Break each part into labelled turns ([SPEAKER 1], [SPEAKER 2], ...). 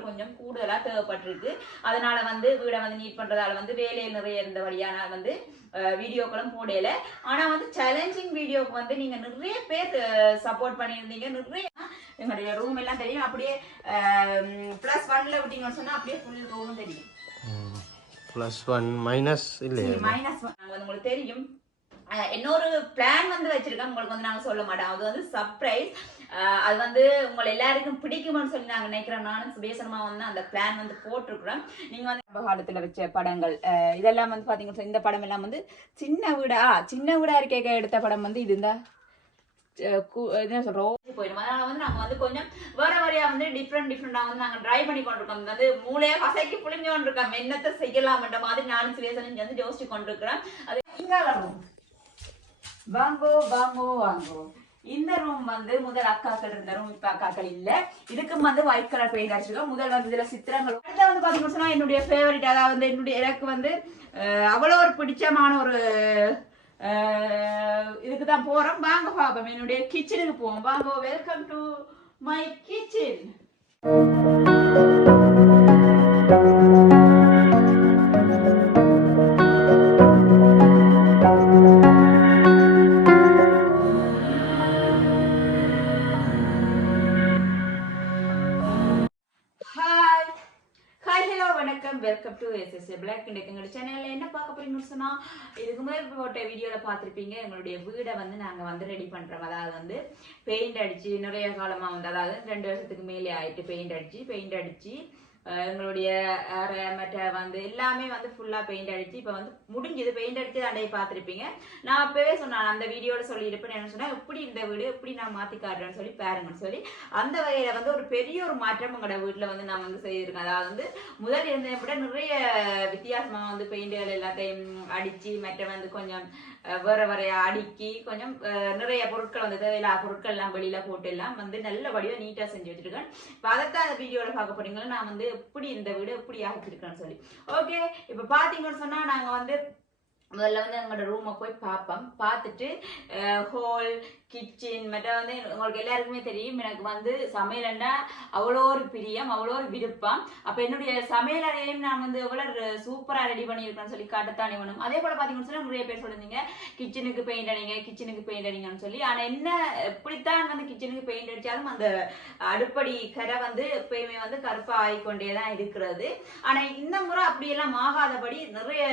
[SPEAKER 1] ஆட்கள் கொஞ்சம் கூடுதலா தேவைப்பட்டிருக்கு. அதனால வந்து வீடை வந்து நீட் பண்றதால வந்து வேலையில் நிறைய இருந்தபடியா நான் வந்து வீடியோக்களும் போடல. ஆனா வந்து சேலஞ்சிங் வீடியோக்கு வந்து நீங்க நிறைய பேர் சப்போர்ட் பண்ணியிருந்தீங்க. நிறைய எங்களுடைய ரூம் எல்லாம் தெரியும். அப்படியே பிளஸ் ஒன்ல விட்டீங்கன்னு சொன்னா அப்படியே ஃபுல் ரூமும் தெரியும்.
[SPEAKER 2] ப்ளஸ் ஒன் மைனஸ் இல்லையா
[SPEAKER 1] மைனஸ் நாங்க வந்து உங்களுக்கு தெரியும். இன்னொரு பிளான் வந்து வச்சிருக்கோம். உங்களுக்கு வந்து நாங்க சொல்ல மாட்டோம். அது வந்து சர்ப்ரைஸ் அது வந்து உங்களை எல்லாருக்கும் பிடிக்கும்னு சொல்லி நாங்க நினைக்கிறோம். நானும் சுபேசனமா வந்து அந்த பிளான் வந்து போட்டிருக்கிறோம். நீங்க வந்து காலத்துல வச்ச படங்கள் இதெல்லாம் வந்து பாத்தீங்கன்னா இந்த படம் எல்லாம் வந்து சின்ன வீடா சின்ன வீடா இருக்க எடுத்த படம் வந்து இது என்ன சொல்றோம்? போயிடும். அதனால வந்து நாங்க வந்து கொஞ்சம் வேற வேறையா வந்து டிஃப்ரெண்ட் டிஃப்ரெண்டா வந்து நாங்க ட்ரை பண்ணி கொண்டிருக்கோம். வந்து மூளைய கசைக்கு புளிஞ்சு கொண்டிருக்கோம் என்னத்தை செய்யலாம்ன்ற மாதிரி நானும் சுரேசனும் இங்க வந்து யோசிச்சு கொண்டிருக்கிறேன் அது. வாங்கோ வாங்கோ வாங்கோ. இந்த ரூம் வந்து முதல் அக்காக்கள் இருந்த ரூம் இப்ப அக்காக்கள் இல்ல. இதுக்கும் வந்து ஒயிட் கலர் பெயிண்ட் அடிச்சிருக்கோம். முதல் வந்து இதுல சித்திரங்கள். அடுத்த வந்து பாத்தீங்கன்னா என்னுடைய ஃபேவரட் அதாவது வந்து என்னுடைய எனக்கு வந்து அவ்வளோ ஒரு பிடிச்சமான ஒரு இதுக்கு தான் போறோம். வாங்க பாப்போம். என்னுடைய கிச்சனுக்கு போவோம். வாங்க வெல்கம் டு மை கிச்சன் போறீங்கன்னு சொன்னா இதுக்கு முன்னாடி போட்ட வீடியோவில் பார்த்துருப்பீங்க எங்களுடைய வீடை வந்து நாங்கள் வந்து ரெடி பண்ணுறோம் அதாவது வந்து பெயிண்ட் அடிச்சு நிறைய காலமாக வந்து அதாவது ரெண்டு வருஷத்துக்கு மேலே ஆயிட்டு பெயிண்ட் அடிச்சு பெயிண்ட் அடிச்சு எங்களுடைய மற்ற வந்து எல்லாமே வந்து ஃபுல்லாக பெயிண்ட் அடிச்சு இப்போ வந்து முடிஞ்சது. பெயிண்ட் அடிச்சு அண்டையை பார்த்துருப்பீங்க. நான் அப்பவே சொன்னேன் அந்த வீடியோவில் சொல்லியிருப்பேன். என்ன சொன்னால் எப்படி இந்த வீடு எப்படி நான் மாற்றி காட்டுறேன்னு சொல்லி பாருங்கன்னு சொல்லி. அந்த வகையில் வந்து ஒரு பெரிய ஒரு மாற்றம் எங்களோட வீட்டில் வந்து நான் வந்து செய்திருக்கேன். அதாவது வந்து முதல் இருந்ததை விட நிறைய வித்தியாசமாக வந்து பெயிண்டுகள் எல்லாத்தையும் அடித்து மற்ற வந்து கொஞ்சம் வேற வேற அடுக்கி கொஞ்சம் நிறைய பொருட்கள் வந்து தேவையில்லா. பொருட்கள் எல்லாம் போட்டு எல்லாம் வந்து நல்ல வடிவாக நீட்டாக செஞ்சு வச்சுருக்கேன். இப்போ அதைத்தான் அந்த வீடியோவில் பார்க்க போறீங்களா? நான் வந்து எப்படி இந்த வீடு எப்படி ஆக்கிருக்கேன்னு சொல்லி. ஓகே இப்போ பாத்தீங்கன்னு சொன்னா நாங்க வந்து முதல்ல வந்து எங்களோட ரூமை போய் பார்ப்போம் பார்த்துட்டு ஹோல் கிச்சன் மற்ற வந்து உங்களுக்கு எல்லாருக்குமே தெரியும். எனக்கு வந்து சமையல்னா அவ்வளோ ஒரு பிரியம் அவ்வளோ ஒரு விருப்பம். அப்போ என்னுடைய சமையல் அறையையும் நான் வந்து எவ்வளோ சூப்பராக ரெடி பண்ணியிருக்கேன்னு சொல்லி காட்டத்தானே வேணும். அதே போல் பார்த்தீங்கன்னு சொன்னால் நிறைய பேர் சொல்லியிருந்தீங்க கிச்சனுக்கு பெயிண்ட் அடிங்க கிச்சனுக்கு பெயிண்ட் அடிங்கன்னு சொல்லி. ஆனால் என்ன இப்படித்தான் வந்து கிச்சனுக்கு பெயிண்ட் அடித்தாலும் அந்த அடுப்படி கரை வந்து எப்பயுமே வந்து கருப்பாக ஆகிக்கொண்டே தான் இருக்கிறது. ஆனால் இந்த முறை அப்படியெல்லாம் ஆகாதபடி நிறைய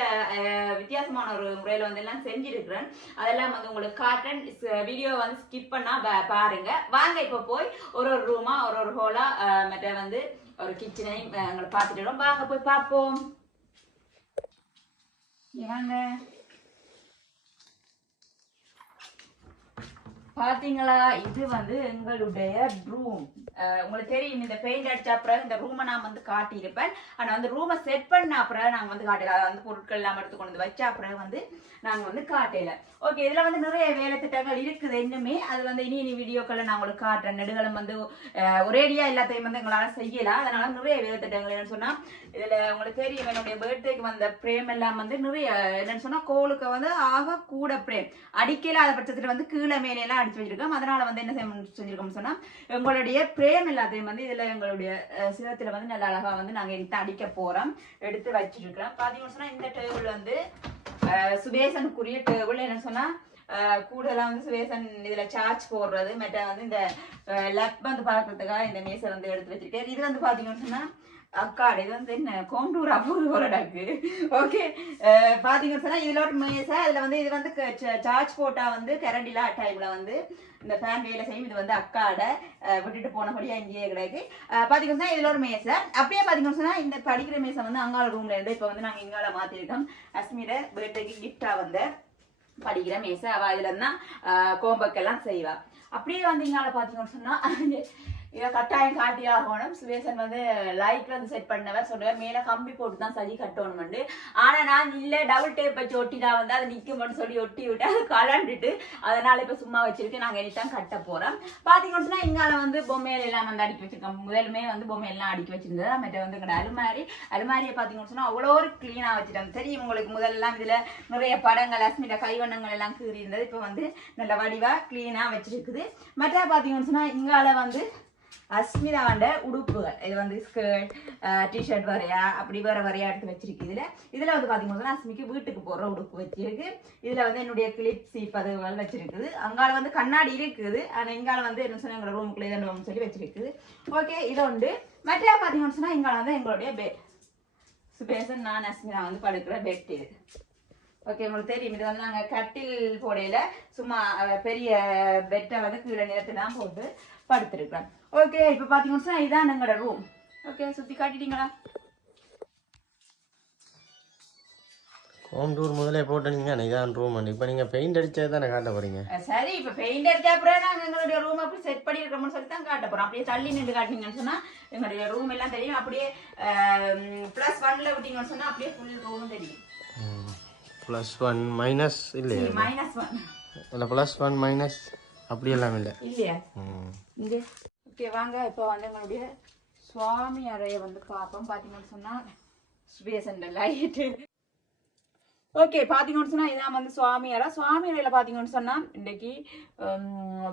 [SPEAKER 1] வித்தியாசமான ஒரு முறையில் வந்து எல்லாம் செஞ்சிருக்கிறேன். அதெல்லாம் வந்து உங்களுக்கு காட்டன் வீடியோ வந்து ஸ்கிப் பண்ணா பாருங்க. வாங்க இப்போ போய் ஒரு ஒரு ரூமா ஒரு ஒரு ஹோலா மற்ற வந்து ஒரு கிச்சனையும் எங்களை பார்த்துட்டு வாங்க போய் பார்ப்போம். வாங்க. பாத்தீங்களா? இது வந்து எங்களுடைய ரூம் உங்களுக்கு தெரியும் இந்த பெயிண்ட் அடிச்ச அப்புறம் இந்த ரூமை நான் வந்து காட்டியிருப்பேன். ஆனா வந்து ரூமை செட் பண்ண அப்புறம் நாங்க வந்து காட்டல. அதை வந்து பொருட்கள் எல்லாம் எடுத்து கொண்டு வந்து வச்ச அப்புறம் வந்து நாங்க வந்து காட்டல. ஓகே இதுல வந்து நிறைய வேலை திட்டங்கள் இருக்குது இன்னுமே. அது வந்து இனி இனி வீடியோக்களை நான் உங்களுக்கு காட்டுறேன். நெடுகளும் வந்து ஒரேடியா எல்லாத்தையும் வந்து எங்களால செய்யலாம் அதனால நிறைய வேலை திட்டங்கள் என்னன்னு சொன்னா இதுல உங்களுக்கு தெரியும் என்னுடைய பர்த்டேக்கு வந்த பிரேம் எல்லாம் வந்து நிறைய என்னன்னு சொன்னா கோலுக்கு வந்து ஆக கூட பிரேம். அடிக்கலாத பட்சத்துல வந்து கீழே மேலே எல்லாம் அடிச்சு வச்சிருக்கோம். அதனால வந்து என்ன செய்ய- செஞ்சிருக்கோம்னு சொன்னா எங்களுடைய பிரேம் எல்லாத்தையும் வந்து இதுல எங்களுடைய சிவத்துல வந்து நல்ல அழகா வந்து நாங்க எடுத்து அடிக்க போறோம். எடுத்து வச்சிருக்கிறோம். பாத்தீங்கன்னு சொன்னா இந்த டேபிள் வந்து சுபேசனுக்குரிய டேபிள் என்ன சொன்னா கூடுதலாக வந்து சுவேசன் இதில் சார்ஜ் போடுறது மற்ற வந்து இந்த லெப் வந்து பார்க்கறதுக்காக இந்த மேசை வந்து எடுத்து வச்சிருக்கேன் இது வந்து பார்த்தீங்கன்னு சொன்னால் அக்காடு இது வந்து என்ன கோண்டூர் அப்போது போராடாக்கு ஓகே பாத்தீங்கன்னு சொன்னா இதுல ஒரு மேசை அதில் வந்து இது வந்து சார்ஜ் போட்டா வந்து கரண்டிலா டைம்ல வந்து இந்த ஃபேன் வேலை செய்யும். இது வந்து அக்காட விட்டுட்டு போனபடியா இங்கேயே கிடையாது அஹ், சொன்னா இதுல ஒரு மேசை அப்படியே பாத்தீங்கன்னு சொன்னா இந்த படிக்கிற மேசை வந்து அங்கால ரூம்ல இருந்து இப்ப வந்து நாங்க இங்கால மாத்திருக்கோம். அஸ்மிர பர்த்டேக்கு கிஃப்டா வந்த படிக்கிற மேசை அவ இதுல தான் கோம்பக்கெல்லாம் செய்வா. அப்படியே வந்து இங்கால பாத்தீங்கன்னு சொன்னா இதை கட்டாயம் காட்டி ஆகணும் சுவேசன் வந்து லைட் வந்து செட் பண்ணவர் சொன்னவர் மேலே கம்பி போட்டு தான் சரி கட்டணும்னு ஆனால் நான் இல்லை டபுள் டேப் வச்சு ஒட்டினா வந்து அது நிற்கும்னு சொல்லி ஒட்டி விட்டு அது கலண்டுட்டு அதனால் இப்போ சும்மா வச்சிருக்கு. நாங்கள் இனிதான் கட்ட கட்டப்போகிறோம் பார்த்தீங்கன்னா சொன்னால் இங்கால வந்து பொம்மையில எல்லாம் வந்து அடுக்கி வச்சிருக்கோம். முதலுமே வந்து பொம்மையெல்லாம் அடிக்க அடுக்கி வச்சிருந்தது. மற்ற வந்து கடை அலுமாரி அலுமாரியை பார்த்தீங்கன்னு சொன்னால் அவ்வளோ ஒரு க்ளீனாக வச்சிருக்காங்க சரி உங்களுக்கு முதல்லாம் இதில் நிறைய படங்கள் அஸ்மிட கைவண்ணங்கள் எல்லாம் கீறி இருந்தது இப்போ வந்து நல்ல வடிவாக க்ளீனாக வச்சிருக்குது. மற்ற பாத்தீங்கன்னு சொன்னால் இங்கால வந்து அஸ்மிதாண்ட உடுப்புகள். இது வந்து ஸ்கர்ட் டிஷர்ட் வரையா அப்படி வேற வரையா எடுத்து வச்சிருக்கு. இதுல இதுல வந்து பாத்தீங்கன்னா அஸ்மிக்கு வீட்டுக்கு போடுற உடுப்பு வச்சிருக்கு. இதுல வந்து என்னுடைய கிளிப் சீப்பதுகள் வச்சிருக்குது. அங்கால வந்து கண்ணாடி இருக்குது. ஆனா இங்கால வந்து என்ன சொன்னா எங்களோட ரூமுக்குள்ள இதன்னு சொல்லி வச்சிருக்குது. ஓகே இது உண்டு. மற்ற பாத்தீங்கன்னு சொன்னா இங்கால வந்து எங்களுடைய பெட் சுபேசன் நான் அஸ்மிதா வந்து படுக்கிற பெட் இது. ஓகே உங்களுக்கு தெரியும். இது வந்து நாங்கள் கட்டில் போடையில சும்மா பெரிய பெட்டை வந்து கீழே நிலத்துல தான் போட்டு படுத்திருக்கிறோம் ஓகே இப்போ பார்த்தீங்கன்னா சொன்னா இதுதான் எங்களோட ரூம் ஓகே சுற்றி காட்டிட்டீங்களா
[SPEAKER 2] ஹோம் டூர் முதலே போட்டு நீங்கள் இதான் ரூம் இப்போ நீங்கள் பெயிண்ட் அடிச்சது தானே காட்ட போகிறீங்க
[SPEAKER 1] அஹ், சரி இப்போ பெயிண்ட் அடிச்ச அப்புறம் நாங்கள் எங்களுடைய ரூம் அப்படி செட் பண்ணியிருக்கோம்னு சொல்லி தான் காட்ட போகிறோம் அப்படியே தள்ளி நின்று காட்டினீங்கன்னு சொன்னால் எங்களுடைய ரூம் எல்லாம் தெரியும் அப்படியே ப்ளஸ் ஒன்ல விட்டீங்கன்னு சொன்னால் அப்படியே ஃபுல் ரூமும் தெரியும்
[SPEAKER 2] ப்ளஸ் ஒன் மைனஸ் இல்லையா
[SPEAKER 1] மைனஸ் ஒன்
[SPEAKER 2] இல்லை ப்ளஸ் ஒன் மைனஸ் அப்படி எல்லாம் இல்லை
[SPEAKER 1] இல்லையா
[SPEAKER 2] ம்
[SPEAKER 1] இங்கே. ஓகே வாங்க. இப்போ வந்து எங்களுடைய சுவாமி அறையை வந்து பார்ப்போம். பார்த்தீங்கன்னு சொன்னால் ஸ்பேஸ் லைட்டு ஓகே பார்த்தீங்கன்னு சொன்னால் இதான் வந்து சுவாமி அறை. சுவாமி அறையில் பார்த்தீங்கன்னு சொன்னால் இன்றைக்கி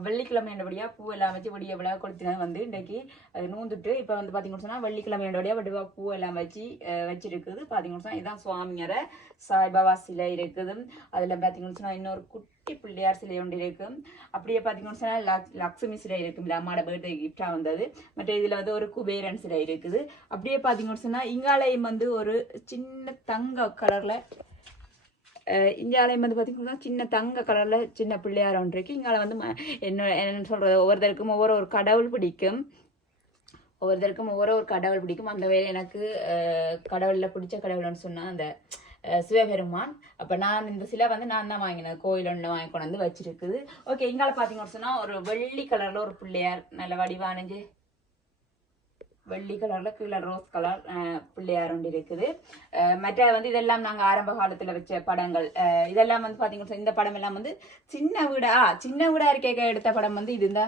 [SPEAKER 1] வெள்ளிக்கிழமை என்றபடியாக பூ எல்லாம் வச்சு விடிய விழா கொளுத்தினா வந்து இன்றைக்கி அது நூந்துட்டு இப்போ வந்து பார்த்தீங்கன்னு சொன்னால் வெள்ளிக்கிழமை என்றபடியாக வடிவா பூ எல்லாம் வச்சு வச்சுருக்குது வச்சிருக்குது. பார்த்தீங்கன்னு சொன்னால் இதுதான் சுவாமி அறை. சாய்பாபா சிலை இருக்குது. அதில் பார்த்தீங்கன்னு சொன்னால் இன்னொரு குட்டி பிள்ளையார் சிலை ஒன்று இருக்கு. அப்படியே பார்த்தீங்கன்னு சொன்னால் லக் லக்ஷ்மி சிலை இருக்குல்ல அம்மாவோட பர்த்டே கிஃப்டாக வந்தது. மற்ற இதில் வந்து ஒரு குபேரன் சிலை இருக்குது. அப்படியே பார்த்தீங்கன்னு சொன்னால் இங்காலயம் வந்து ஒரு சின்ன தங்க கலரில் இந்தியாவிலையும் வந்து பார்த்தீங்கன்னா சின்ன தங்க கலரில் சின்ன பிள்ளையார் ஒன்று இருக்குது இங்கால வந்து ம- என்ன என்ன சொல்கிறது ஒவ்வொருத்தருக்கும் ஒவ்வொரு ஒரு கடவுள் பிடிக்கும். ஒவ்வொருத்தருக்கும் ஒவ்வொரு ஒரு கடவுள் பிடிக்கும். அந்த வேலை எனக்கு கடவுளில் பிடிச்ச கடவுள்னு சொன்னால் அந்த சிவபெருமான். அப்போ நான் இந்த சிலை வந்து நான் தான் வாங்கினேன் கோயில் ஒன்று வாங்கி கொண்டு வந்து வச்சிருக்குது. ஓகே இங்கால பார்த்தீங்கன்னு சொன்னால் ஒரு வெள்ளி கலரில் ஒரு பிள்ளையார் நல்ல வடிவானஞ்சு வெள்ளி கலர்ல கீழே ரோஸ் கலர் பிள்ளையார் ஒன்று இருக்குது. மற்ற வந்து இதெல்லாம் நாங்கள் ஆரம்ப காலத்தில் வச்ச படங்கள். இதெல்லாம் வந்து பார்த்தீங்கன்னா இந்த படம் எல்லாம் வந்து சின்ன வீடா சின்ன வீடா இருக்கேக்க எடுத்த படம் வந்து இது இந்த.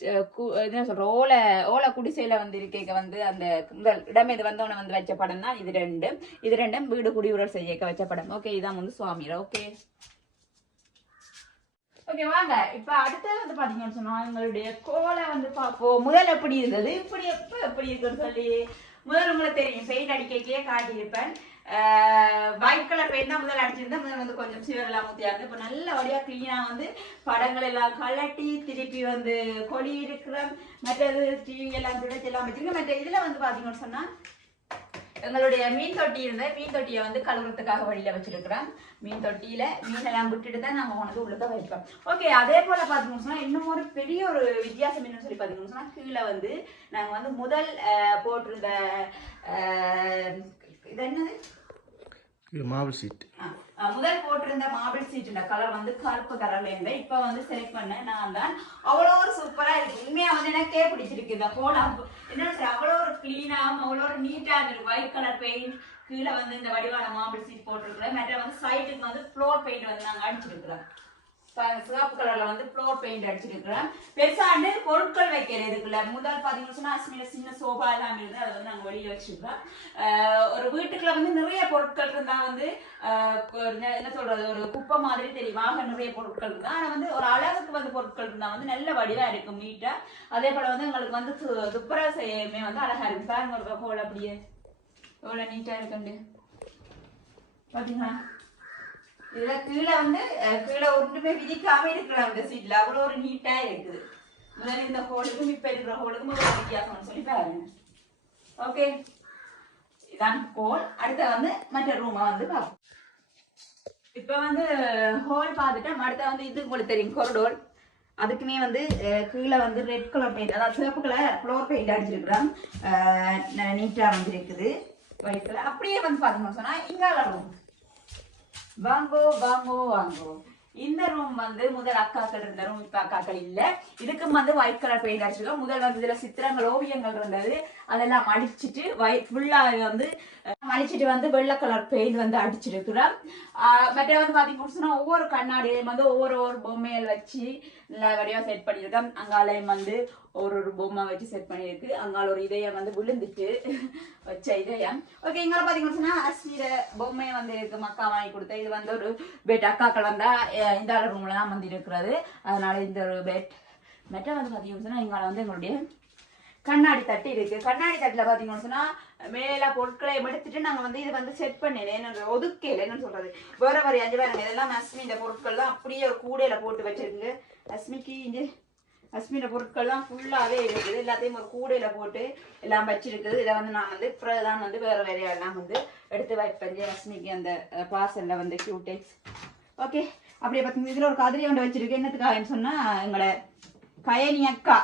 [SPEAKER 1] அஹ் என்ன சொல்ற ஓலை ஓலை குடிசையில வந்து இருக்க வந்து அந்த இடம் இது வந்தவன வந்து வச்ச படம் தான் இது ரெண்டு இது ரெண்டும் வீடு குடியுறல் செய்யக்க வச்ச படம். ஓகே இதான் வந்து சுவாமியில ஓகே. ஓகே வாங்க. இப்போ அடுத்தது வந்து பார்த்தீங்கன்னு சொன்னால் எங்களுடைய கோலை வந்து பார்ப்போம் முதல் எப்படி இருந்தது? இப்படி எப்போ எப்படி இருக்குன்னு சொல்லி முதல் உங்களுக்கு தெரியும். பெயிண்ட் அடிக்கைக்கே காட்டியிருப்பேன். ஒயிட் கலர் பெயிண்ட் தான் முதல் அடிச்சிருந்தேன். முதல் வந்து கொஞ்சம் சிவரெல்லாம் ஊற்றியா இப்போ நல்ல வழியா க்ளீனா வந்து படங்கள் எல்லாம் கலட்டி திருப்பி வந்து கொடி இருக்கிற மற்றது டிவி எல்லாம் துடைச்சி எல்லாம் வச்சிருக்கேன் மற்ற இதில் வந்து பார்த்தீங்கன்னு சொன்னால் எங்களுடைய மீன் தொட்டி இருந்த மீன் தொட்டியை வந்து கழுவுறதுக்காக வழியில வச்சிருக்கிறோம். மீன் தொட்டியில மீன் எல்லாம் விட்டுட்டு தான் நாங்க கொண்டு உள்ளத வைப்போம். ஓகே அதே போல பாத்தீங்கன்னு சொன்னா இன்னும் ஒரு பெரிய ஒரு வித்தியாசம் என்னன்னு சொல்லி பாத்தீங்கன்னு சொன்னா கீழே வந்து நாங்க வந்து முதல் போட்டிருந்த இது என்னது?
[SPEAKER 2] மாபிள் சீட்
[SPEAKER 1] அஹ் முதல் போட்டிருந்த மாபிள் சீட்டுல கலர் வந்து கருப்பு கலர்ல இருந்த இப்ப வந்து செலக்ட் பண்ண நான் தான். அவ்வளோ ஒரு சூப்பரா இருக்கு. உண்மையா வந்து எனக்கே பிடிச்சிருக்கு இந்த கோலம் என்ன அவ்வளோ ஒரு கிளீனாகவும் அவ்வளோ ஒரு நீட்டா இருக்கு. ஒயிட் கலர் பெயிண்ட் கீழே வந்து இந்த வடிவான மாபிள் சீட் போட்டிருக்கிறேன். மற்ற வந்து சைட்டுக்கு வந்து ஃப்ளோர் பெயிண்ட் வந்து நாங்கள் அடிச்சிருக்கிறோம். சிவப்பு கலர்ல வந்து ஃப்ளோர் பெயிண்ட் அடிச்சிருக்கிறேன். பெருசாண்டு பொருட்கள் வைக்கிறதுக்குள்ள முதல் பாத்தீங்கன்னா சொன்னா சின்ன சோபா எல்லாம் இருந்து அதை வந்து நாங்கள் வெளியே வச்சிருக்கோம் ஒரு வீட்டுக்குள்ள வந்து நிறைய பொருட்கள் இருந்தா வந்து என்ன சொல்றது ஒரு குப்பை மாதிரி தெரியுமாக நிறைய பொருட்கள் இருந்தா ஆனா வந்து ஒரு அழகுக்கு வந்து பொருட்கள் இருந்தா வந்து நல்ல வடிவா இருக்கும் நீட்டா அதே போல வந்து எங்களுக்கு வந்து துப்புரா துப்புரவு செய்யமே வந்து அழகா இருக்கும். பாருங்க ஒரு ஹோல் அப்படியே எவ்வளவு நீட்டா இருக்குண்டு பாத்தீங்களா? இதுல கீழே வந்து கீழே ஒன்றுமே விதிக்காம இருக்கலாம் இந்த சீட்ல அவ்வளவு ஒரு நீட்டா இருக்குது முதல்ல இந்த ஹோலுக்கும் இப்ப இருக்கிற ஹோலுக்கும் ஒரு வித்தியாசம்னு சொல்லி பாருங்க. ஓகே இதான் ஹோல் அடுத்த வந்து மற்ற ரூமை வந்து பார்ப்போம். இப்ப வந்து ஹோல் பார்த்துட்டோம் அடுத்த வந்து இது உங்களுக்கு தெரியும் கொரடோல் அதுக்குமே வந்து கீழே வந்து ரெட் கலர் பெயிண்ட் அதாவது சிவப்பு கலர் ஃப்ளோர் பெயிண்ட் அடிச்சிருக்கிறோம் நீட்டாக வந்து இருக்குது. ஒயிட் கலர் அப்படியே வந்து பார்த்தீங்கன்னு சொன்னா இங்கால ரூம் வாங்கோ வாங்கோ வாங்கோ. இந்த ரூம் வந்து முதல் அக்காக்கள் இருந்த ரூம் இப்ப அக்காக்கள் இல்ல. இதுக்கும் வந்து ஒயிட் கலர் பெயிண்ட் அடிச்சிருக்கோம். முதல் வந்து இதுல சித்திரங்கள் ஓவியங்கள் இருந்தது. அதெல்லாம் அடிச்சிட்டு ஒயிட் ஃபுல்லா வந்து அஹ், அடிச்சிட்டு வந்து வெள்ளை கலர் பெயிண்ட் வந்து அடிச்சிருக்கிறோம். மற்ற வந்து பாத்தீங்கன்னா ஒவ்வொரு கண்ணாடியிலையும் வந்து ஒவ்வொரு ஒரு பொம்மைகள் வச்சு நல்லா வடிவா செட் பண்ணியிருக்கோம். அங்காலையும் வந்து ஒரு ஒரு பொம்மை வச்சு செட் பண்ணியிருக்கு. அங்கால ஒரு இதயம் வந்து விழுந்துட்டு வச்ச இதயம். ஓகே இங்கே பார்த்தீங்கன்னு அஸ்மீர பொம்மை வந்து இருக்கு. மக்கா வாங்கி கொடுத்த. இது வந்து ஒரு பெட் அக்காக்கள் கலந்தா இந்த ரூம்ல தான் வந்து இருக்கிறது அதனால இந்த ஒரு பெட் மெட்ட வந்து பார்த்தீங்கன்னு இங்கே வந்து எங்களுடைய கண்ணாடி தட்டு இருக்கு. கண்ணாடி தட்டில் பார்த்தீங்கன்னு சொன்னா மேலே பொருட்களை எடுத்துட்டு நாங்கள் வந்து இதை வந்து செட் பண்ணினேன் என்ன ஒதுக்கல என்ன சொல்றது. வேற வேற அஞ்சு பாருங்க இதெல்லாம் அஸ்மி இந்த பொருட்கள்லாம் அப்படியே ஒரு கூடையில போட்டு வச்சிருக்கு. அஸ்மிக்கு இந்த அஸ்மின பொருட்கள்லாம் ஃபுல்லாகவே இருக்குது. எல்லாத்தையும் ஒரு கூடையில போட்டு எல்லாம் வச்சிருக்குது. இதை வந்து நான் வந்து தான் வந்து வேற வேற எல்லாம் வந்து எடுத்து வைப்பேன். அஸ்மிக்கு அந்த பார்சலில் வந்து கியூடெக்ஸ் ஓகே அப்படியே பார்த்தீங்கன்னா இதில் ஒரு கதிரி ஒன்று வச்சிருக்கு. என்னத்துக்காகன்னு சொன்னால் எங்களோட கயனி அக்கா.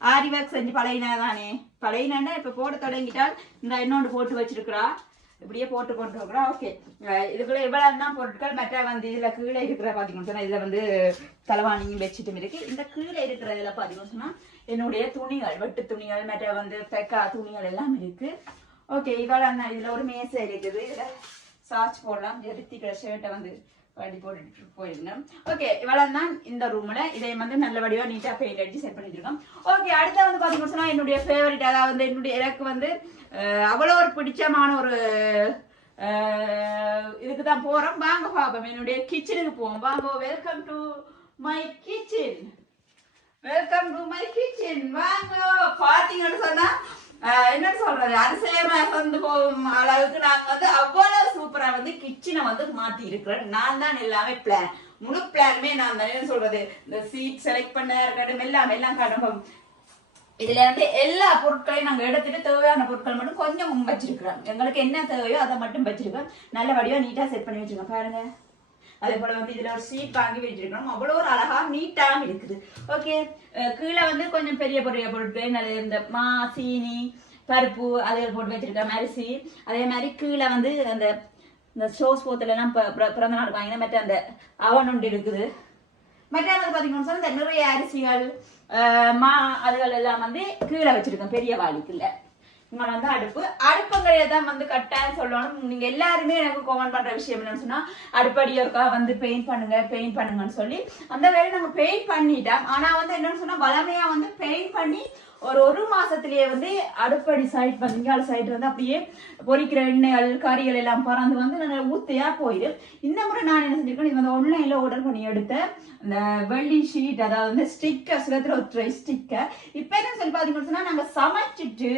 [SPEAKER 1] ஆரி ஒர்க் செஞ்சு பழையினா தானே பழையினா இப்போ போட தொடங்கிட்டால் இந்த இன்னொன்று போட்டு வச்சிருக்கிறா. இப்படியே போட்டு கொண்டு இருக்கிறா. ஓகே இதுக்குள்ள இவ்வளவு தான் பொருட்கள். மற்ற வந்து இதுல கீழே இருக்கிற பாத்தீங்கன்னு சொன்னா இதுல வந்து தலைவாணியும் வச்சுட்டும் இருக்கு. இந்த கீழே இருக்கிற இதுல பாத்தீங்கன்னு சொன்னா என்னுடைய துணிகள் வெட்டு துணிகள் மற்ற வந்து பெக்கா துணிகள் எல்லாம் இருக்கு. ஓகே இவ்வளவு தான். இதுல ஒரு மேசை இருக்குது. இதுல சார்ஜ் போடலாம். ஜெருத்திக்கிற ஷர்ட்டை வந்து பண்ணி போட்டுட்டு போயிருந்தோம் ஓகே இவ்வளவு தான் இந்த ரூம்ல இதை வந்து நல்ல வடிவா நீட்டா பெயிண்ட் அடிச்சு செட் பண்ணிருக்கோம் ஓகே அடுத்த வந்து பாத்தீங்கன்னா என்னுடைய ஃபேவரட் அதாவது என்னுடைய எனக்கு வந்து அவ்வளோ ஒரு பிடிச்சமான ஒரு இதுக்கு தான் போறோம். வாங்க பாப்போம். என்னுடைய கிச்சனுக்கு போவோம். வாங்க welcome to my kitchen welcome to my kitchen வாங்க பாத்தீங்கன்னு சொன்னா என்ன சொல்றது? அதிசயமா வந்து போகும் அளவுக்கு நாங்க வந்து அவ்வளவு சூப்பரா வந்து கிச்சனை வந்து மாத்தி இருக்கிறேன் நான் தான் எல்லாமே பிளான் முழு பிளானுமே நான் தான். என்ன சொல்றது? இந்த சீட் செலக்ட் பண்ண இருக்கட்டும் எல்லாமே எல்லாம் கடம்பம். இதுல வந்து எல்லா பொருட்களையும் நாங்க எடுத்துட்டு தேவையான பொருட்கள் மட்டும் கொஞ்சம் வச்சிருக்கிறோம். எங்களுக்கு என்ன தேவையோ அதை மட்டும் வச்சிருக்கோம் நல்ல வடிவா நீட்டா செட் பண்ணி வச்சிருக்கோம். பாருங்க. அதே போல வந்து இதுல ஒரு சீட் வாங்கி வச்சிருக்கணும். அவ்வளோ ஒரு அழகா நீட்டாகவும் இருக்குது. ஓகே கீழே வந்து கொஞ்சம் பெரிய பெரிய பொருட்கள் நல்ல இந்த மா சீனி பருப்பு அதை போட்டு வச்சிருக்கேன் அரிசி அதே மாதிரி கீழே வந்து அந்த இந்த ஷோஸ் போத்துல எல்லாம் ப- பிறந்த நாள் வாங்கினா மற்ற அந்த அவன் ஒன்று இருக்குது. மற்ற வந்து பாத்தீங்கன்னு சொன்னா இந்த நிறைய அரிசிகள் மா அதுகள் எல்லாம் வந்து கீழே வச்சிருக்கேன் பெரிய வாளிக்குள்ள. இங்க வந்து அடுப்பு. அடுப்புங்கிறத தான் வந்து கட்டாயம் சொல்லணும். நீங்க எல்லாருமே எனக்கு கமெண்ட் பண்ற விஷயம் என்னன்னு சொன்னா அடுப்படியோக்கா வந்து பெயிண்ட் பண்ணுங்க பெயிண்ட் பண்ணுங்கன்னு சொல்லி அந்த வேலையை நாங்க பெயிண்ட் பண்ணிட்டோம். ஆனா வந்து என்னன்னு சொன்னா வளமையா வந்து பெயிண்ட் பண்ணி ஒரு ஒரு மாசத்திலேயே வந்து அடுப்படி சைட் வந்து சைட் வந்து அப்படியே பொரிக்கிற எண்ணெய்கள் கறிகள் எல்லாம் பறந்து வந்து நல்லா ஊத்தையா போயிடும் இந்த முறை நான் என்ன செஞ்சிருக்கேன் இது வந்து ஆன்லைன்ல ஆர்டர் பண்ணி எடுத்த அந்த வெள்ளி ஷீட் அதாவது வந்து ஸ்டிக்கர் சிலத்துல ஒரு ஸ்டிக்கர் இப்போ என்ன சொல்லி பார்த்தீங்கன்னு சொன்னா நாங்க சமைச்சிட்டு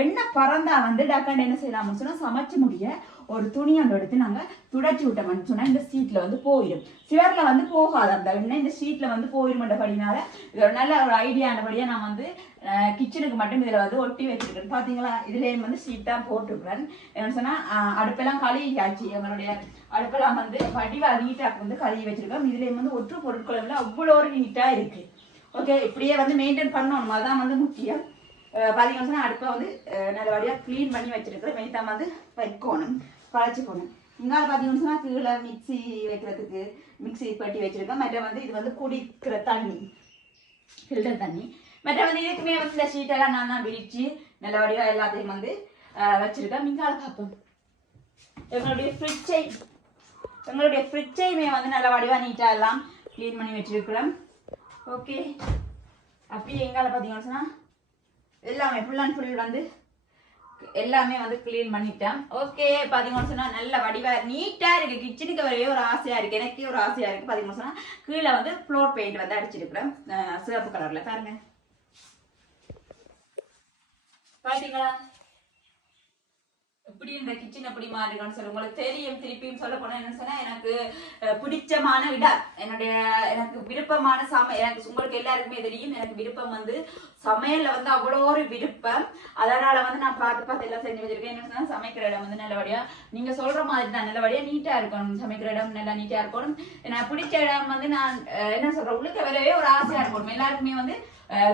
[SPEAKER 1] எண்ணெய் பறந்தா வந்து டக்காண்டு என்ன செய்யலாம்னு சொன்னா சமைச்சு முடிய ஒரு துணி ஒன்று எடுத்து நாங்கள் துடைச்சி விட்டோம்னு சொன்னால் இந்த சீட்டில் வந்து போயிடும் சுவரில் வந்து போகாது அந்த இந்த சீட்டில் வந்து போயிடுமென்றபடினால இது ஒரு நல்ல ஒரு ஐடியானபடியாக நான் வந்து கிச்சனுக்கு மட்டும் இதில் வந்து ஒட்டி வச்சுருக்கேன். பார்த்தீங்களா இதுலேயும் வந்து சீட்டாக தான் என்ன சொன்னால் அடுப்பெல்லாம் கழுவியாச்சு. எங்களுடைய அடுப்பெல்லாம் வந்து வடிவாக நீட்டாக வந்து கழுவி வச்சுருக்கோம். இதுலேயும் வந்து ஒற்று பொருட்கள் வந்து அவ்வளோ ஒரு நீட்டாக இருக்குது ஓகே இப்படியே வந்து மெயின்டைன் பண்ணணும். அதுதான் வந்து முக்கியம். பார்த்தீங்கன்னா அடுப்பை வந்து நல்லபடியாக க்ளீன் பண்ணி வச்சிருக்கிறேன். மெயின்தான் வந்து வைக்கணும். பழச்சிக்கணும் இங்கால பார்த்தீங்கன்னு சொன்னால் கீழே மிக்ஸி வைக்கிறதுக்கு மிக்ஸி பட்டி வச்சுருக்கேன் மற்ற வந்து இது வந்து குடிக்கிற தண்ணி ஃபில்டர் தண்ணி. மற்ற வந்து இதுக்குமே வந்து இந்த ஷீட்டெல்லாம் நான் தான் விரித்து நல்ல வடிவாக எல்லாத்தையும் வந்து வச்சுருக்கேன் மிங்கால பார்ப்போம் எங்களுடைய ஃப்ரிட்ஜை எங்களுடைய ஃப்ரிட்ஜையுமே வந்து நல்ல வடிவாக நீட்டாக எல்லாம் க்ளீன் பண்ணி வச்சுருக்கிறோம். ஓகே அப்படியே எங்கால பார்த்தீங்கன்னு சொன்னால் எல்லாமே ஃபுல் அண்ட் ஃபுல் வந்து எல்லாமே வந்து கிளீன் பண்ணிட்டேன். ஓகே பதிமூணு சொன்னா நல்ல வடிவா நீட்டா இருக்கு. கிச்சனுக்கு வரவே ஒரு ஆசையா இருக்கு. எனக்கே ஒரு ஆசையா இருக்கு. பாத்தீங்கன்னு சொன்னா கீழே வந்து ஃப்ளோர் பெயிண்ட் வந்து அடிச்சிருக்கிறேன். சிவப்பு கலர்ல பாருங்க. பாத்தீங்களா? எப்படி இந்த கிச்சன் எப்படி மாறிடும்னு சொல்லி உங்களுக்கு தெரியும். திருப்பியும் சொல்ல போனா என்ன சொன்னா எனக்கு பிடிச்சமான இடம் என்னுடைய எனக்கு விருப்பமான சம எனக்கு உங்களுக்கு எல்லாருக்குமே தெரியும் எனக்கு விருப்பம் வந்து சமையல்ல வந்து அவ்வளோ ஒரு விருப்பம். அதனால வந்து நான் பார்த்து பார்த்து எல்லாம் செஞ்சு வச்சிருக்கேன். என்ன சொன்னா சமைக்கிற இடம் வந்து நல்லபடியா நீங்க சொல்ற மாதிரி தான் நல்லபடியா நீட்டா இருக்கணும். சமைக்கிற இடம் நல்லா நீட்டா இருக்கணும். எனக்கு பிடிச்ச இடம் வந்து நான் என்ன சொல்றேன் உள்ளுக்க வரவே ஒரு ஆசையா இருக்கணும் எல்லாருக்குமே வந்து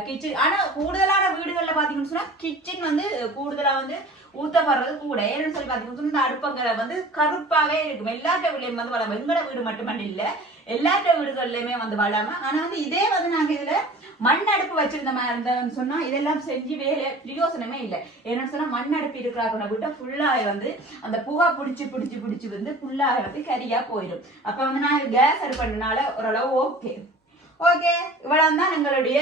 [SPEAKER 1] கிச்சன் ஆனா கூடுதலான வீடுகள்ல பாத்தீங்கன்னு சொன்னா கிச்சன் வந்து கூடுதலா வந்து ஊத்தப்படுறது கூட. ஏன்னு சொல்லி பாத்தீங்கன்னா இந்த அடுப்பங்கிற வந்து கருப்பாவே இருக்கும். எல்லாத்த வீட்லையும் வந்து வளம். எங்கட வீடு மட்டுமல்ல இல்ல. எல்லாத்த வீடுகள்லயுமே வந்து வளம. ஆனா வந்து இதே வந்து நாங்க இதுல மண் அடுப்பு வச்சிருந்த மாதிரி இருந்தோம்னு சொன்னா இதெல்லாம் செஞ்சு வேலை பிரயோசனமே இல்லை. ஏன்னு சொன்னா மண் அடுப்பு இருக்கிறாங்க விட்டா ஃபுல்லா வந்து அந்த புகா பிடிச்சி பிடிச்சி பிடிச்சி வந்து ஃபுல்லா வந்து கரியா போயிடும். அப்ப வந்து நான் கேஸ் அடுப்பு பண்ணனால ஓரளவு ஓகே ஓகே இவ்வளவு தான் எங்களுடைய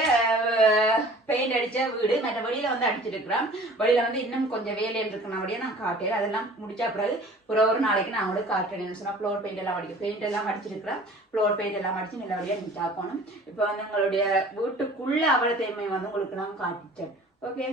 [SPEAKER 1] பெயிண்ட் அடிச்ச வீடு. மற்ற வெளியில வந்து அடிச்சிருக்கிறோம். வெளியில வந்து இன்னும் கொஞ்சம் வேலையில் இருக்கிறபடியே நான் காட்டேன் அதெல்லாம் முடிச்சா பிறகு ஒரு ஒரு நாளைக்கு நான் உங்களுக்கு காட்டுறேன். சொன்னா ஃப்ளோர் பெயிண்ட் எல்லாம் அடிக்கும் பெயிண்ட் எல்லாம் அடிச்சிருக்கிறேன் ஃப்ளோர் பெயிண்ட் எல்லாம் அடிச்சு நல்லபடியா நீட்டாக போகணும். இப்போ வந்து எங்களுடைய வீட்டுக்குள்ள அவ்வளவு தேய்மை வந்து உங்களுக்கு நான் காட்டிட்டேன். ஓகே?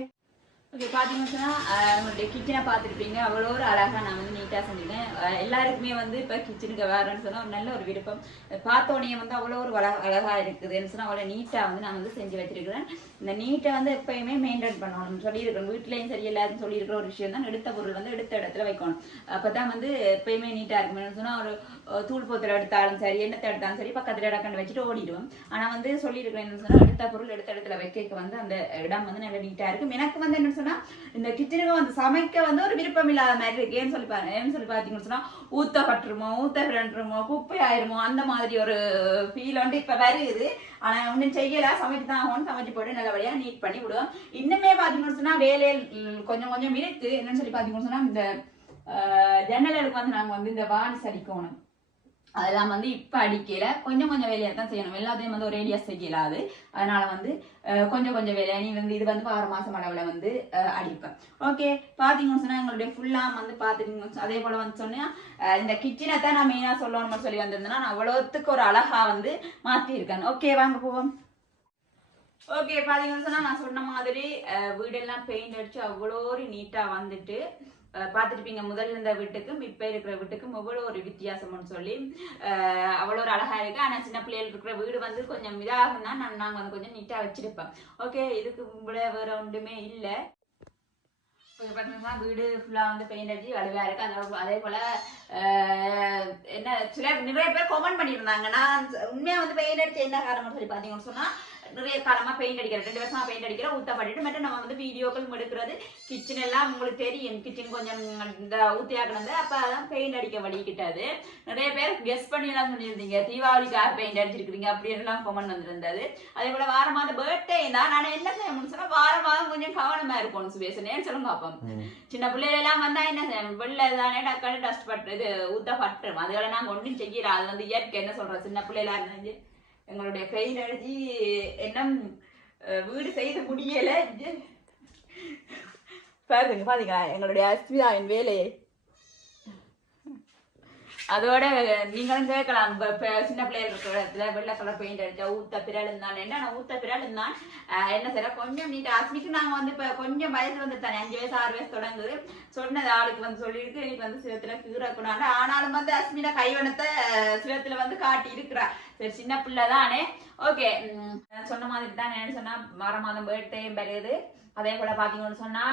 [SPEAKER 1] ஓகே பார்த்தீங்கன்னு சொன்னால் உங்களுடைய கிச்சனை பார்த்துருப்பீங்க. அவ்வளோ ஒரு அழகாக நான் வந்து நீட்டாக செஞ்சுட்டேன் எல்லாருக்குமே வந்து இப்போ கிச்சனுக்கு வேறேன்னு சொன்னால் ஒரு நல்ல ஒரு விருப்பம். பார்த்தோன்னே வந்து அவ்வளோ ஒரு அழக அழகாக இருக்குதுன்னு சொன்னால் அவ்வளோ நீட்டாக வந்து நான் வந்து செஞ்சு வச்சிருக்கிறேன். இந்த நீட்டை வந்து எப்பயுமே மெயின்டைன் பண்ணணும். சொல்லியிருக்கேன் வீட்லேயும் சரி எல்லாரும் சொல்லியிருக்கிற ஒரு விஷயம் தான். எடுத்த பொருள் வந்து எடுத்த இடத்துல வைக்கணும். அப்போ தான் வந்து எப்பயுமே நீட்டாக இருக்கணும்னு சொன்னால் ஒரு தூள் போத்தல் எடுத்தாலும் சரி எண்ணத்தை எடுத்தாலும் சரி பக்கத்தில் இடக்கண்டு வச்சுட்டு ஓடிடுவோம் ஆனால் வந்து சொல்லியிருக்கிறேன் என்ன சொன்னால் எடுத்த பொருள் எடுத்த இடத்துல வைக்க வந்து அந்த இடம் வந்து நல்ல நீட்டாக இருக்கும். எனக்கு வந்து என்ன சொன்னால் இந்த கிச்சனுக்கு வந்து சமைக்க வந்து ஒரு விருப்பம் இல்லாத மாதிரி இருக்கு. ஏன்னு சொல்லி பாருங்க ஏன்னு சொல்லி பார்த்தீங்கன்னு ஊத்த ஊத்தப்பட்டுருமோ ஊத்த விரண்டுருமோ குப்பை ஆயிருமோ அந்த மாதிரி ஒரு ஃபீல் வந்து இப்போ வருது. ஆனால் ஒன்றும் செய்யலை சமைச்சு தான் ஆகணும் சமைச்சு போட்டு நல்லபடியாக நீட் பண்ணி விடுவோம் இன்னுமே பார்த்தீங்கன்னு சொன்னால் வேலையில் கொஞ்சம் கொஞ்சம் இருக்கு. என்னன்னு சொல்லி பார்த்தீங்கன்னு சொன்னால் இந்த ஜன்னலுக்கு வந்து நாங்கள் வந்து இந்த வான் சரிக்கோணும் அதெல்லாம் வந்து இப்போ அடிக்கல. கொஞ்சம் கொஞ்சம் வேலையை தான் செய்யணும். எல்லாத்தையும் வந்து ஒரேடியா செய்யலாது. அதனால வந்து கொஞ்சம் கொஞ்சம் வேலையை நீ வந்து இது வந்து ஆறு மாதம் அளவில் வந்து அடிப்பேன் ஓகே பாத்தீங்கன்னு சொன்னால் எங்களுடைய ஃபுல்லாக வந்து பாத்துட்டீங்க அதே போல் வந்து சொன்னால் இந்த கிச்சனை தான் நான் மெயினாக சொல்லணும்னு சொல்லி வந்திருந்தேன்னா நான் அவ்வளோத்துக்கு ஒரு அழகா வந்து மாற்றியிருக்கேன் ஓகே வாங்க போவோம். ஓகே பார்த்தீங்கன்னு சொன்னால் நான் சொன்ன மாதிரி வீடெல்லாம் பெயிண்ட் அடித்து அவ்வளோ ஒரு வந்துட்டு பார்த்துருப்பீங்க முதல் இருந்த வீட்டுக்கும் இப்போ இருக்கிற வீட்டுக்கும் எவ்வளோ ஒரு வித்தியாசம்னு சொல்லி அவ்வளோ ஒரு அழகாக இருக்குது ஆனால் சின்ன பிள்ளைகள் இருக்கிற வீடு வந்து கொஞ்சம் இதாகும்னா நான் நாங்கள் வந்து கொஞ்சம் நீட்டாக வச்சுருப்பேன். ஓகே இதுக்கு முன்னாடி வேறு ஒன்றுமே இல்லை. இப்போ பார்த்தீங்கன்னா வீடு ஃபுல்லாக வந்து பெயிண்ட் அடிச்சு வலுவாக இருக்குது அதே அதே போல் என்ன சில நிறைய பேர் கமெண்ட் பண்ணியிருந்தாங்க. நான் உண்மையாக வந்து பெயிண்ட் அடிச்சு என்ன காரணம்னு சொல்லி பார்த்தீங்கன்னு சொன்னால் நிறைய காலமாக பெயிண்ட் அடிக்கிறேன் ரெண்டு வருஷமா பெயிண்ட் அடிக்கிறேன் ஊத்த பண்ணிட்டு மட்டும் நம்ம வந்து வீடியோக்கள் எடுக்கிறது கிச்சன் எல்லாம் உங்களுக்கு தெரியும். கிச்சன் கொஞ்சம் இந்த ஊத்தி ஆக்கினது. அப்போ அதான் பெயிண்ட் அடிக்க வழிகிட்டாது நிறைய பேர் கெஸ் பண்ணி எல்லாம் சொல்லியிருந்தீங்க தீபாவளிக்காக பெயிண்ட் அடிச்சிருக்கிறீங்க அப்படின்னு கமெண்ட் வந்திருந்தது. அதே போல வார மாதம் பர்த்டே தான். நான் என்ன செய்யணும்னு சொன்னா வார மாதம் கொஞ்சம் கவனமா இருக்கணும் சுபேசனேன்னு சொல்லுங்க பாப்போம். சின்ன பிள்ளைகள் எல்லாம் வந்தா என்ன செய்யணும் வெளில தானே டக்கானு டஸ்ட் பட்டு இது ஊத்த பட்டுரும் அதுகளை நாங்க ஒன்றும் செய்யல. அது வந்து இயற்கை. என்ன சொல்றோம் சின்ன பிள்ளைகளா இருந்தாங்க எங்களுடைய பெயின் அடிச்சு என்ன வீடு செய்து முடியல. பாருங்க பாருங்க எங்களுடைய அஸ்மிதாவின் வேலையை. அதோட நீங்களும் கேட்கலாம். சின்ன பிள்ளைகள் இருக்கிற இடத்துல வெள்ளை கலர் பெயிண்ட் அடிச்சா ஊத்த பிறல் இருந்தான். என்ன நான் ஊத்த பிறல் இருந்தான்? என்ன செய்யற கொஞ்சம் நீட் அஸ்மிக்கு நாங்க வந்து இப்ப கொஞ்சம் வயசு வந்து தானே அஞ்சு வயசு ஆறு வயசு தொடங்குது. சொன்னது ஆளுக்கு வந்து சொல்லியிருக்கு இன்னைக்கு வந்து சிவத்துல கீறக்கூடாது ஆனாலும் வந்து அஸ்மினா கைவனத்தை ஆஹ் சிவத்துல வந்து காட்டி இருக்கிறா சரி சின்ன பிள்ளை தானே ஓகே சொன்ன மாதிரி தான்? என்ன சொன்னா வர மாதம் பர்த்டேயும் பெரியது. அதே போல பாத்தீங்கன்னு சொன்னா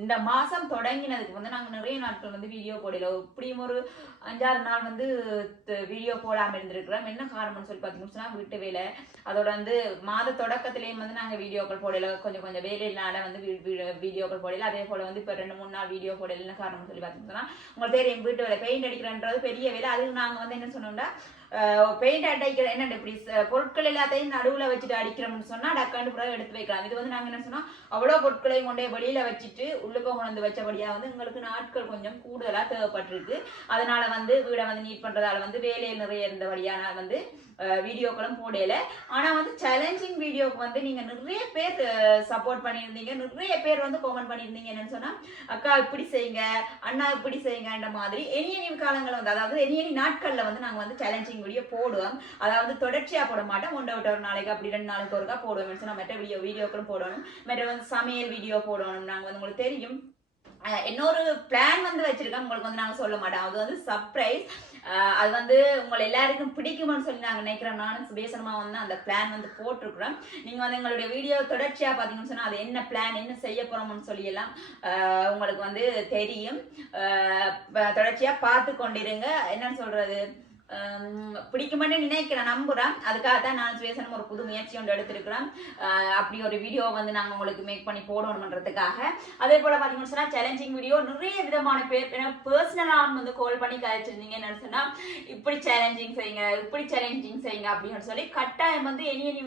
[SPEAKER 1] இந்த மாசம் தொடங்கினதுக்கு வந்து நாங்க நிறைய நாட்கள் வந்து வீடியோ போடல. இப்படியும் ஒரு அஞ்சாறு நாள் வந்து வீடியோ போடாம இருந்திருக்கிறோம். என்ன காரணம்னு சொல்லி பார்த்தீங்கன்னு சொன்னா வீட்டு வேலை. அதோட வந்து மாத தொடக்கத்துலேயும் வந்து நாங்க வீடியோக்கள் போடல. கொஞ்சம் கொஞ்சம் வேலையினால வந்து வீடியோக்கள் போடல. அதே போல வந்து இப்போ ரெண்டு மூணு நாள் வீடியோ போடல என்ன காரணம்னு சொல்லி பார்த்தீங்கன்னா உங்களுக்கு தெரியும் வீட்டு வேலை. பெயிண்ட் அடிக்கிறன்றது பெரிய வேலை. அதுக்கு நாங்க வந்து என்ன சொன்னோம்னா பெயிண்ட் அடிக்கிற என்ன இப்படி பொருட்கள் எல்லாத்தையும் நடுவுல வச்சுட்டு அடிக்கிறோம்னு சொன்னா டக்காண்டு பிறகு எடுத்து வைக்கலாம். இது வந்து நாங்க என்ன சொன்னா அவ்வளவு பொருட்களையும் கொண்டே வெளியில வச்சுட்டு உள்ளுக்க கொண்டு வச்சபடியா வந்து உங்களுக்கு நாட்கள் கொஞ்சம் கூடுதலா தேவைப்பட்டிருக்கு. அதனால வந்து வீடை வந்து நீட் பண்றதால வந்து வேலையில் நிறைய இருந்தபடியா வந்து வீடியோக்களும் போடல. ஆனால் வந்து சேலஞ்சிங் வீடியோக்கு வந்து நீங்கள் நிறைய பேர் சப்போர்ட் பண்ணியிருந்தீங்க. நிறைய பேர் வந்து கமெண்ட் பண்ணியிருந்தீங்க. என்னன்னு சொன்னால் அக்கா இப்படி செய்யுங்க. அண்ணா இப்படி செய்யுங்கன்ற மாதிரி. எனி எனி காலங்களில் வந்து அதாவது எனி எனி நாட்களில் வந்து நாங்கள் வந்து சேலஞ்சிங் வீடியோ போடுவோம். அதாவது தொடர்ச்சியாக போட மாட்டோம். ஒன்றை விட்ட ஒரு நாளைக்கு அப்படி ரெண்டு நாளைக்கு ஒருக்கா போடுவோம். சொன்னால் மற்ற வீடியோ வீடியோக்களும் போடணும். மற்ற வந்து சமையல் வீடியோ போடணும் நாங்கள் வந்து உங்களுக்கு தெரியும். இன்னொரு பிளான் வந்து வச்சிருக்கோம். உங்களுக்கு வந்து நாங்கள் சொல்ல மாட்டோம். அது வந்து சர்ப்ரைஸ் அது வந்து உங்களை எல்லாருக்கும் பிடிக்கும்னு சொல்லி நாங்கள் நினைக்கிறோம். நானும் சுபேசனமா வந்து அந்த பிளான் வந்து போட்டிருக்கிறோம். நீங்கள் வந்து எங்களுடைய வீடியோ தொடர்ச்சியாக பார்த்தீங்கன்னு சொன்னால் அது என்ன பிளான் என்ன செய்ய போகிறோம்னு சொல்லி எல்லாம் உங்களுக்கு வந்து தெரியும். தொடர்ச்சியாக பார்த்து கொண்டிருங்க என்னன்னு சொல்கிறது ஹம், பிடிக்குமென்னு நினைக்கிறேன் நம்புகிறேன் அதுக்காக தான் நான் சுவேசனம் ஒரு புது முயற்சி ஒன்று எடுத்திருக்கிறேன். அப்படி ஒரு வீடியோ வந்து நாங்கள் உங்களுக்கு மேக் பண்ணி போடணுன்றதுக்காக அதே போல் பார்த்தீங்கன்னு சொன்னால் சேலஞ்சிங் வீடியோ நிறைய விதமான பேர் பர்சனலாக வந்து கால் பண்ணி கழிச்சிருந்தீங்க என்னன்னு இப்படி சேலஞ்சிங் செய்யுங்க இப்படி சேலஞ்சிங் செய்யுங்க அப்படின்னு சொல்லி கட்டாயம் வந்து இனி இனி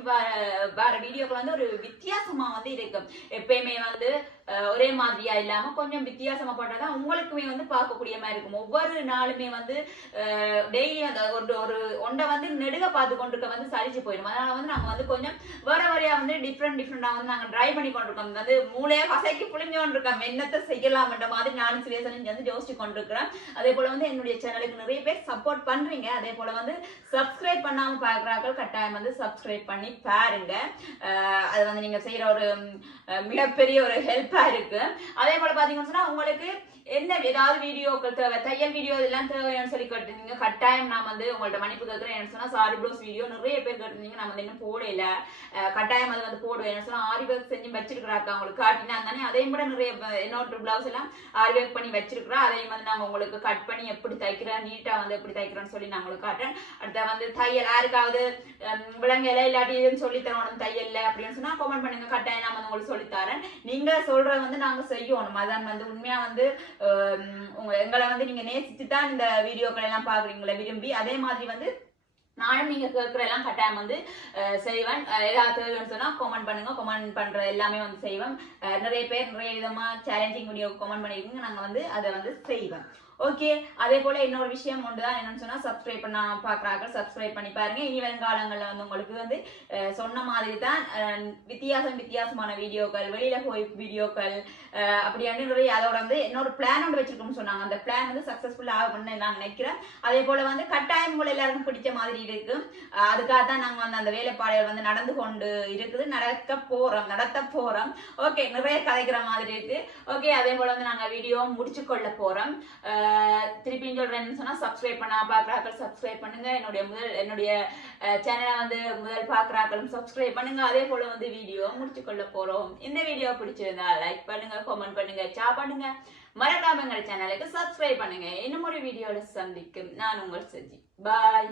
[SPEAKER 1] வேறு வீடியோக்கள் வந்து ஒரு வித்தியாசமாக வந்து இருக்கும் எப்பயுமே வந்து ஒரே மாதிரியா இல்லாம கொஞ்சம் வித்தியாசமா பண்ணாதான் உங்களுக்குமே வந்து பார்க்கக்கூடிய மாதிரி இருக்கும். ஒவ்வொரு நாளுமே வந்து டெய்லி அந்த ஒரு ஒரு ஒன்றை வந்து நெடுக பார்த்து கொண்டிருக்க வந்து சலிச்சு போயிடும். அதனால வந்து நம்ம வந்து கொஞ்சம் வேற வரையா வந்து டிஃப்ரெண்ட் டிஃப்ரெண்டா வந்து நாங்க ட்ரை பண்ணி கொண்டிருக்கோம். வந்து மூளைய பசைக்கு புளிஞ்சு கொண்டிருக்கோம் என்னத்தை செய்யலாம்ன்ற மாதிரி நானும் சிறியசனும் வந்து யோசிச்சு கொண்டிருக்கிறேன் அதே போல வந்து என்னுடைய சேனலுக்கு நிறைய பேர் சப்போர்ட் பண்றீங்க. அதே போல வந்து சப்ஸ்கிரைப் பண்ணாம பாக்குறாக்கள் கட்டாயம் வந்து சப்ஸ்கிரைப் பண்ணி பாருங்க. அது வந்து நீங்க செய்யற ஒரு மிகப்பெரிய ஒரு ஹெல்ப் இருக்கு. அதே போல பாத்தீங்கன்னு சொன்னா உங்களுக்கு என்ன ஏதாவது வீடியோக்கள் தேவை? தையல் வீடியோ இதெல்லாம் தேவைன்னு சொல்லி கேட்டிருந்தீங்க. கட்டாயம் நான் வந்து உங்கள்ட்ட மன்னிப்பு கேட்கிறேன். என்ன சொன்னா சாரி ப்ளவுஸ் வீடியோ நிறைய பேர் கேட்டிருந்தீங்க. நான் வந்து இன்னும் போடல. கட்டாயம் அது வந்து போடுவேன். என்ன சொன்னா ஆரி ஒர்க் செஞ்சு வச்சிருக்கிறாக்கா உங்களுக்கு. காட்டினா தானே அதையும் கூட நிறைய இன்னொரு ப்ளவுஸ் எல்லாம் ஆரி ஒர்க் பண்ணி வச்சிருக்கிறோம் அதையும் வந்து நாங்க உங்களுக்கு கட் பண்ணி எப்படி தைக்கிறேன் நீட்டா வந்து எப்படி தைக்கிறேன்னு சொல்லி நான் உங்களுக்கு காட்டுறேன். அடுத்த வந்து தையல் யாருக்காவது ஹம், விலங்கல இல்லாட்டி இதுன்னு சொல்லி தரணும் தையல்ல அப்படின்னு சொன்னா கமெண்ட் பண்ணுங்க. கட்டாயம் நான் வந்து உங்களுக்கு சொல்லித்தரேன் நீங்க சொல்றது வந்து நாங்க செய்யணும். அதான் வந்து உண்மையா வந்து எங்களை வந்து நீங்க நேசிச்சு தான் இந்த வீடியோக்கள் எல்லாம் பாக்குறீங்களா விரும்பி அதே மாதிரி வந்து நானும் நீங்க கேட்குற எல்லாம் கட்டாயம் வந்து செய்வேன். ஏதாவது தேவைன்னு சொன்னா கமெண்ட் பண்ணுங்க. கமெண்ட் பண்ற எல்லாமே வந்து செய்வேன். நிறைய பேர் நிறைய விதமா சேலஞ்சிங் வீடியோ கமெண்ட் பண்ணிருக்கீங்க. நாங்க வந்து அதை வந்து செய்வேன். ஓகே அதே போல இன்னொரு விஷயம் ஒன்று தான் என்னன்னு சொன்னா சப்ஸ்கிரைப் பண்ண பாக்குறாங்க சப்ஸ்கிரைப் பண்ணி பாருங்க. இனி வருங்காலங்கள்ல வந்து உங்களுக்கு வந்து சொன்ன மாதிரி தான் வித்தியாசம் வித்தியாசமான வீடியோக்கள் வெளியில போய் வீடியோக்கள் அஹ், அப்படியாண்டு நிறைய அதோட வந்து இன்னொரு பிளான் ஒன்று வச்சிருக்கோம்னு சொன்னாங்க. அந்த பிளான் வந்து சக்சஸ்ஃபுல் ஆகும்னு நான் நினைக்கிறேன். அதே போல வந்து கட்டாயம் போல எல்லாருக்கும் பிடிச்ச மாதிரி இருக்கு. அதுக்காக தான் நாங்க வந்து அந்த வேலைப்பாடுகள் வந்து நடந்து கொண்டு இருக்குது. நடக்க போறோம் நடத்த போறோம். ஓகே நிறைய கதைக்கிற மாதிரி இருக்கு. ஓகே அதே போல வந்து நாங்க வீடியோ முடிச்சு கொள்ள போறோம் திருப்பியும் சொல்றேன்னு சொன்னா சப்ஸ்கிரைப் பண்ணா பாக்குறாக்கள் சப்ஸ்கிரைப் பண்ணுங்க. என்னுடைய முதல் என்னுடைய சேனலை வந்து முதல் பாக்குறாக்களும் சப்ஸ்கிரைப் பண்ணுங்க. அதே போல வந்து வீடியோ முடிச்சு கொள்ள போறோம். இந்த வீடியோ பிடிச்சிருந்தா லைக் பண்ணுங்க கமெண்ட் பண்ணுங்க சா பண்ணுங்க. மறக்காம எங்க சேனலுக்கு சப்ஸ்கிரைப் பண்ணுங்க. இன்னும் ஒரு வீடியோல சந்திக்கும். நான் உங்கள் சஜி. பாய்